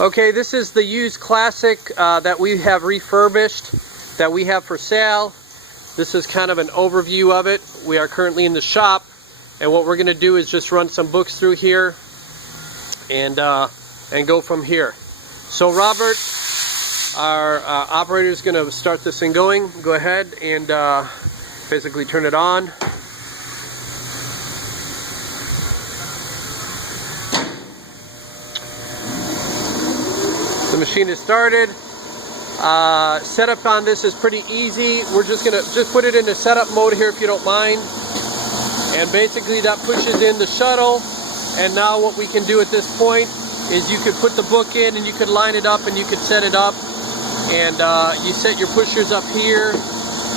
Okay, this is the used classic that we have refurbished, that we have for sale. This is kind of an overview of it. We are currently in the shop, and what we're going to do is just run some books through here and go from here. So Robert, our operator, is going to start this thing going. Go ahead and basically turn it on. The machine is started. Setup on this is pretty easy. We're just gonna put it into setup mode here if you don't mind. And basically that pushes in the shuttle. And now what we can do at this point is you could put the book in and you could line it up and you could set it up. And you set your pushers up here.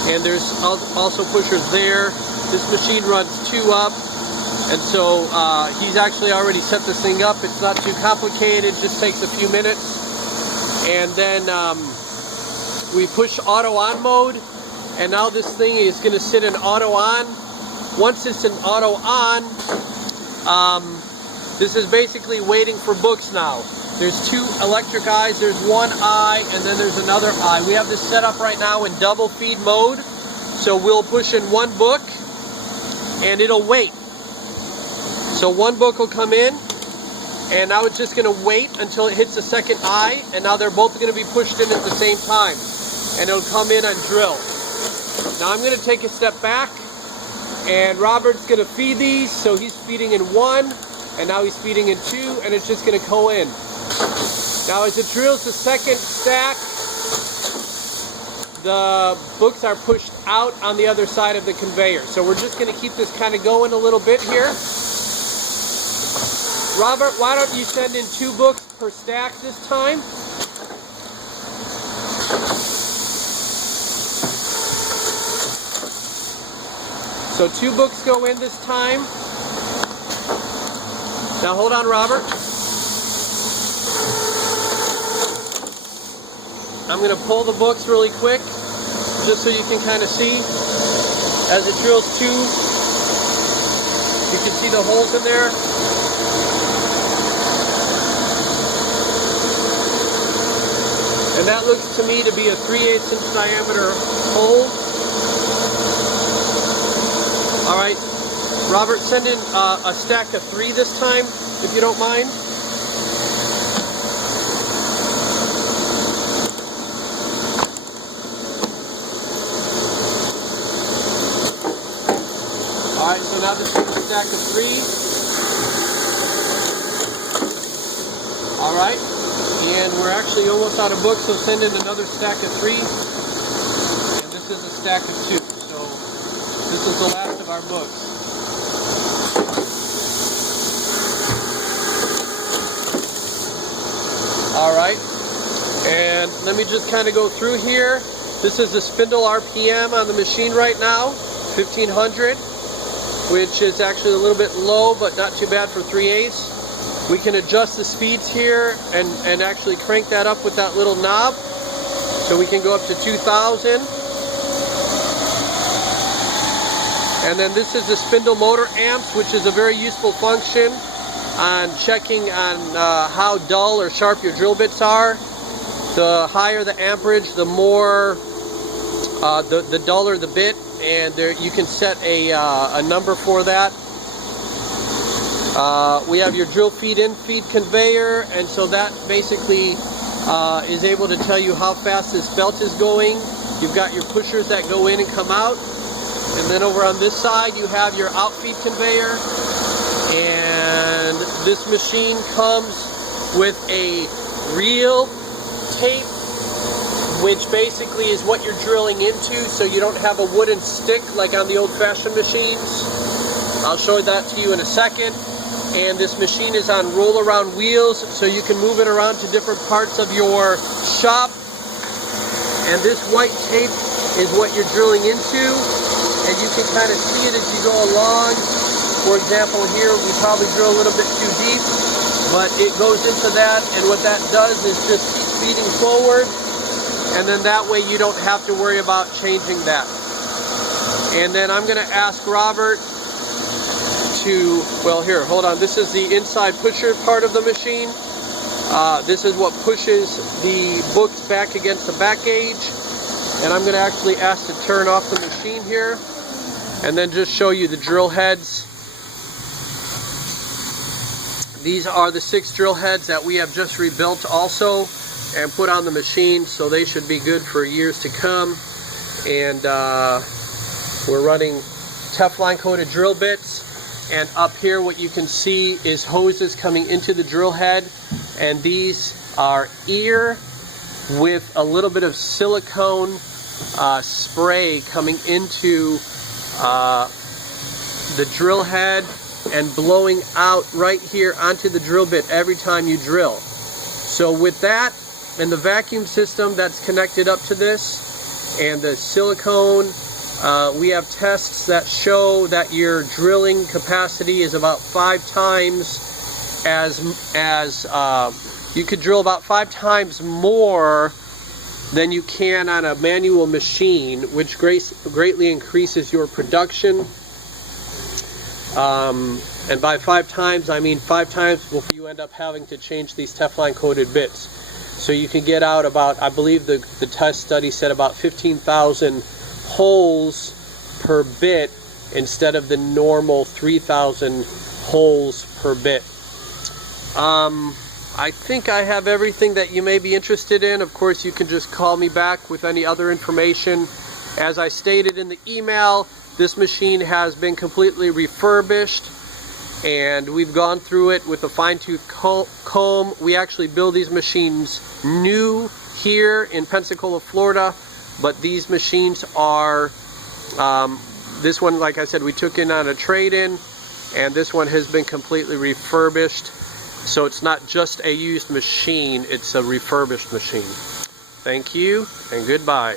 And there's also pushers there. This machine runs 2 up. And so he's actually already set this thing up. It's not too complicated, just takes a few minutes. And then we push auto on mode, and now this thing is going to sit in auto on. Once it's in auto on, this is basically waiting for books now. There's 2 electric eyes, there's 1 eye, and then there's another eye. We have this set up right now in double feed mode, so we'll push in 1 book, and it'll wait. So 1 book will come in, and now it's just going to wait until it hits the 2nd eye, and now they're both going to be pushed in at the same time, and it'll come in on drill. Now I'm going to take a step back, and Robert's going to feed these. So he's feeding in 1, and now he's feeding in 2, and it's just going to go in. Now as it drills the 2nd stack, the books are pushed out on the other side of the conveyor. So we're just going to keep this kind of going a little bit here. Robert, why don't you send in 2 books per stack this time? So 2 books go in this time. Now hold on, Robert. I'm going to pull the books really quick, just so you can kind of see. As it drills 2, you can see the holes in there. And that looks to me to be a 3/8 inch diameter hole. All right, Robert, send in a stack of 3 this time, if you don't mind. All right, so now this is a stack of 3. All right. And we're actually almost out of books, so send in another stack of 3. And this is a stack of 2. So this is the last of our books. Alright. And let me just kind of go through here. This is the spindle RPM on the machine right now, 1500, which is actually a little bit low, but not too bad for 3/8. We can adjust the speeds here and actually crank that up with that little knob. So we can go up to 2000. And then this is the spindle motor amps, which is a very useful function on checking on how dull or sharp your drill bits are. The higher the amperage, the more, the duller the bit. And there you can set a number for that. We have your drill feed in feed conveyor, and so that basically is able to tell you how fast this belt is going. You've got your pushers that go in and come out, and then over on this side you have your out feed conveyor. And this machine comes with a reel tape, which basically is what you're drilling into, so you don't have a wooden stick like on the old-fashioned machines. I'll show that to you in a second. And this machine is on roll-around wheels, so you can move it around to different parts of your shop. And this white tape is what you're drilling into, and you can kind of see it as you go along. For example, here we probably drill a little bit too deep, but it goes into that, and what that does is just keep feeding forward, and then that way you don't have to worry about changing that. And then I'm going to ask Robert to, well, here, hold on. This is the inside pusher part of the machine. This is what pushes the books back against the back gauge. And I'm going to actually ask to turn off the machine here and then just show you the drill heads. These are the 6 drill heads that we have just rebuilt also and put on the machine, so they should be good for years to come. And we're running Teflon coated drill bits, and up here what you can see is hoses coming into the drill head, and these are ear with a little bit of silicone spray coming into the drill head and blowing out right here onto the drill bit every time you drill. So with that and the vacuum system that's connected up to this and the silicone, we have tests that show that your drilling capacity is about 5 times you could drill about 5 times more than you can on a manual machine, which greatly increases your production. And by 5 times, I mean 5 times before you end up having to change these Teflon coated bits. So you can get out about, I believe the test study said about 15,000 holes per bit instead of the normal 3,000 holes per bit. I think I have everything that you may be interested in. Of course, you can just call me back with any other information. As I stated in the email, this machine has been completely refurbished, and we've gone through it with a fine-tooth comb. We actually build these machines new here in Pensacola, Florida, but these machines are, this one, like I said, we took in on a trade-in, and this one has been completely refurbished. So it's not just a used machine, it's a refurbished machine. Thank you, and goodbye.